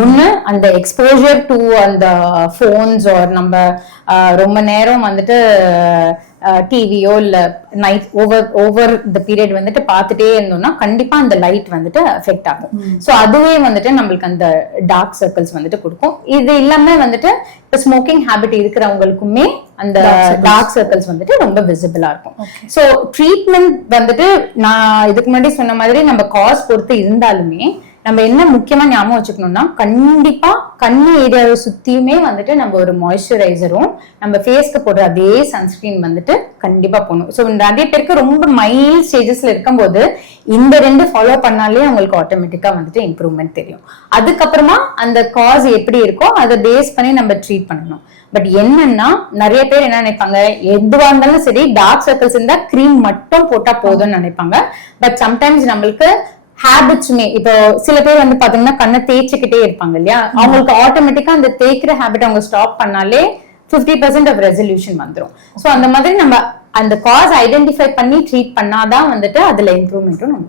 ஒண்ணு அந்த exposure to அந்த போன்ஸ் ஆர் நம்ம ரொம்ப நேரம் வந்துட்டு டிவியோ இல்ல நைட் ஓவர் த பீரியட் வந்துட்டு பார்த்துட்டே இருந்தோம்னா கண்டிப்பா அந்த லைட் வந்துட்டு எஃபெக்ட் ஆகும். சோ அதுவே வந்துட்டு நம்மளுக்கு அந்த டார்க் சர்க்கிள்ஸ் வந்துட்டு கொடுக்கும். இது இல்லாம வந்துட்டு இப்ப ஸ்மோக்கிங் ஹேபிட் இருக்கிறவங்களுக்குமே அந்த டார்க் சர்க்கிள்ஸ் வந்துட்டு ரொம்ப விசிபிளா இருக்கும். சோ ட்ரீட்மெண்ட் வந்துட்டு நான் இதுக்கு முன்னாடி சொன்ன மாதிரி நம்ம காஸ் பொறுத்து இருந்தாலுமே நம்ம என்ன முக்கியமா ஞாபகம் வச்சுக்கணும்னா கண்டிப்பா கண்ணு ஏரியாவை சுத்தியுமே வந்துட்டு நம்ம ஒரு மாய்ஸ்சரைசரும் நம்ம ஃபேஸ்க்கு போடுற அதே சன்ஸ்கிரீன் வந்துட்டு கண்டிப்பா போடணும். ஸோ நிறைய பேருக்கு ரொம்ப மைல்ட் ஸ்டேஜஸ்ல இருக்கும்போது இந்த 2 ஃபாலோ பண்ணாலே அவங்களுக்கு ஆட்டோமேட்டிக்கா வந்துட்டு இம்ப்ரூவ்மெண்ட் தெரியும். அதுக்கப்புறமா அந்த காஸ் எப்படி இருக்கோ அதை பேஸ் பண்ணி நம்ம ட்ரீட் பண்ணணும். பட் என்னன்னா நிறைய பேர் என்ன நினைப்பாங்க, எதுவா இருந்தாலும் சரி டார்க் சர்க்கிள்ஸ் இருந்தா கிரீம் மட்டும் போட்டா போதும்னு நினைப்பாங்க. பட் சம்டைம்ஸ் நம்மளுக்கு ஹேபிட்ஸுமே இப்போ சில பேர் வந்து பாத்தீங்கன்னா கண்ணை தேய்ச்சிக்கிட்டே இருப்பாங்க இல்லையா, அவங்களுக்கு ஆட்டோமேட்டிக்கா அந்த தேய்க்கிற ஹேபிட் அவங்க ஸ்டாப் பண்ணாலே 50% ஆஃப் ரெசல்யூஷன் வந்துடும். சோ அந்த மாதிரி நம்ம அந்த காஸ் ஐடென்டிஃபை பண்ணி ட்ரீட் பண்ணாதான் வந்துட்டு அதுல இம்ப்ரூவ்மெண்ட்டும் நம்ம